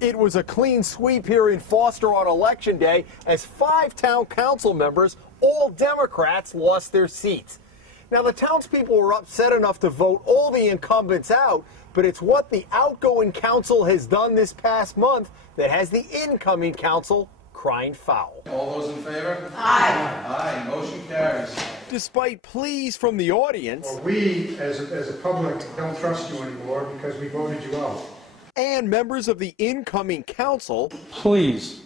It was a clean sweep here in Foster on Election Day as 5 town council members, all Democrats, lost their seats. Now, the townspeople were upset enough to vote all the incumbents out, but it's what the outgoing council has done this past month that has the incoming council crying foul. All those in favor? Aye. Aye. Motion carries. Despite pleas from the audience, well, we, as a public, don't trust you anymore because we voted you out. And members of the incoming council, please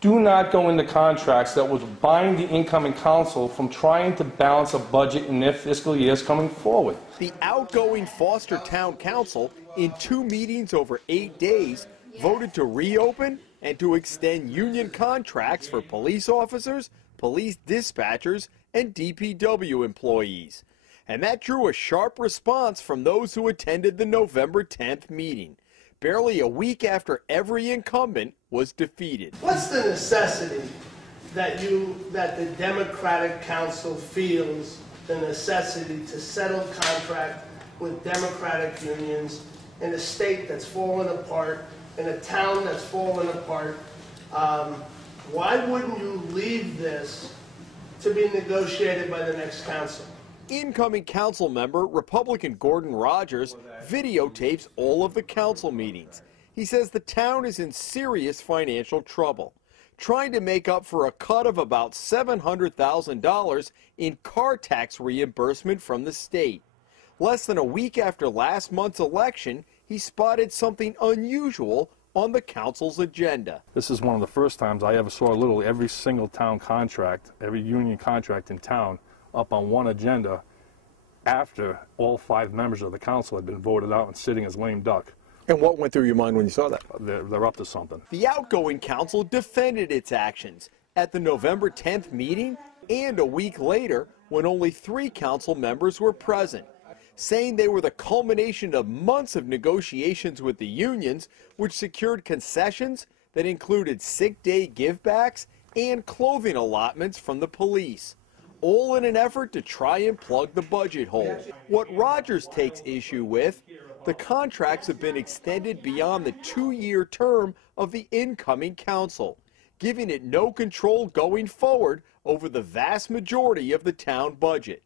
do not go into contracts that would bind the incoming council from trying to balance a budget in their fiscal years coming forward. The outgoing Foster Town Council, in 2 meetings over 8 days, voted to reopen and to extend union contracts for police officers, police dispatchers, and DPW employees. And that drew a sharp response from those who attended the November 10th meeting, barely a week after every incumbent was defeated. What's the necessity that the Democratic Council feels the necessity to settle contract with Democratic unions in a state that's fallen apart, in a town that's fallen apart? Why wouldn't you leave this to be negotiated by the next council? Incoming council member, Republican Gordon Rogers, videotapes all of the council meetings. He says the town is in serious financial trouble, trying to make up for a cut of about $700,000 in car tax reimbursement from the state. Less than a week after last month's election, he spotted something unusual on the council's agenda. This is one of the first times I ever saw literally every single town contract, every union contract in town, up on one agenda after all 5 members of the council had been voted out and sitting as lame duck. And what went through your mind when you saw that? They're up to something. The outgoing council defended its actions at the November 10th meeting and a week later when only 3 council members were present, saying they were the culmination of months of negotiations with the unions, which secured concessions that included sick day givebacks and clothing allotments from the police, all in an effort to try and plug the budget hole. What Rogers takes issue with, the contracts have been extended beyond the 2-year term of the incoming council, giving it no control going forward over the vast majority of the town budget.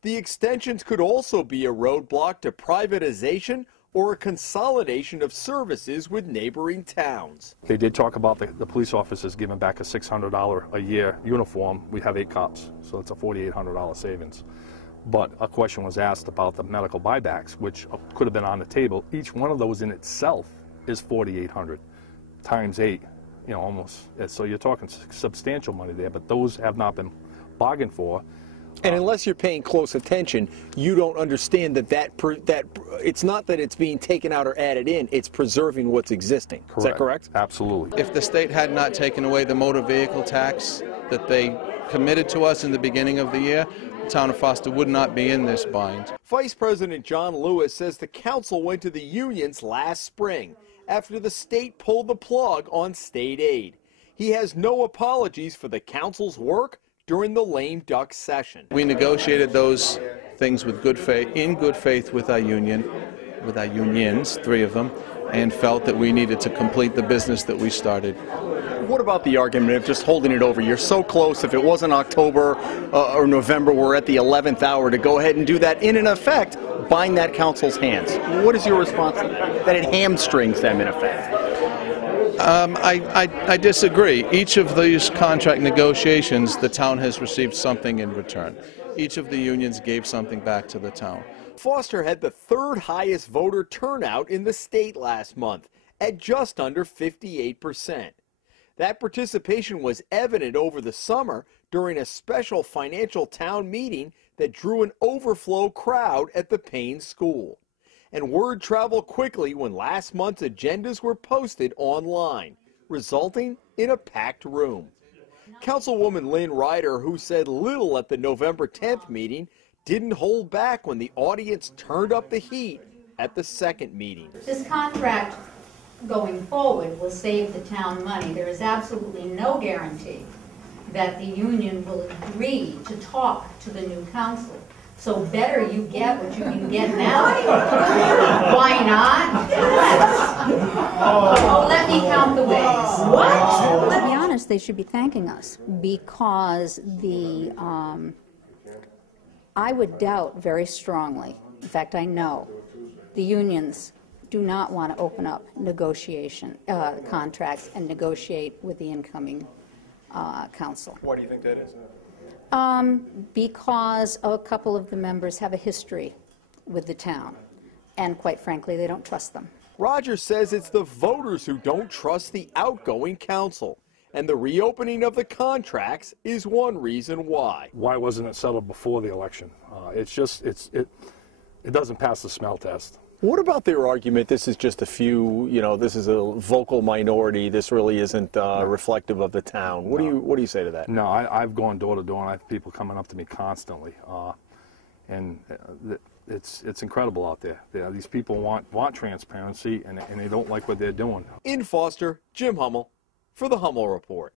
The extensions could also be a roadblock to privatization or a consolidation of services with neighboring towns. They did talk about the police officers giving back a $600 a year uniform. We have 8 cops, so it's a $4,800 savings. But a question was asked about the medical buybacks, which could have been on the table. Each one of those in itself is $4,800 times 8, you know, almost. So you're talking substantial money there, but those have not been bargained for. And unless you're paying close attention, you don't understand that it's not that it's being taken out or added in, it's preserving what's existing. Correct. Is that correct? Absolutely. If the state had not taken away the motor vehicle tax that they committed to us in the beginning of the year, the town of Foster would not be in this bind. Vice President John Lewis says the council went to the unions last spring after the state pulled the plug on state aid. He has no apologies for the council's work during the lame duck session. We negotiated those things with good faith, in good faith with our unions, 3 of them, and felt that we needed to complete the business that we started. What about the argument of just holding it over? You're so close. If it wasn't October or November, we're at the 11th hour to go ahead and do that, in effect, bind that council's hands. What is your response to that? That it hamstrings them, in effect? I disagree. Each of these contract negotiations, the town has received something in return. Each of the unions gave something back to the town. Foster had the 3rd highest voter turnout in the state last month, at just under 58%. That participation was evident over the summer during a special financial town meeting that drew an overflow crowd at the Payne School. And word traveled quickly when last month's agendas were posted online, resulting in a packed room. Councilwoman Lynn Ryder, who said little at the November 10th meeting, didn't hold back when the audience turned up the heat at the 2nd meeting. This contract going forward will save the town money. There is absolutely no guarantee that the union will agree to talk to the new council. So better you get what you can get now. Why not? Yes. Oh, let me count. What? To be honest, they should be thanking us, because I would doubt very strongly, in fact I know, the unions do not want to open up negotiation contracts and negotiate with the incoming council. Why do you think that is? Because a couple of the members have a history with the town, and quite frankly, they don't trust them. Rogers says it's the voters who don't trust the outgoing council, and the reopening of the contracts is one reason why. Why wasn't it settled before the election? It doesn't pass the smell test. What about their argument, this is just a few, this is a vocal minority, this really isn't reflective of the town? What do you say to that? No, I've gone door to door, and I have people coming up to me constantly, and it's incredible out there. These people want transparency, and they don't like what they're doing. In Foster, Jim Hummel for the Hummel Report.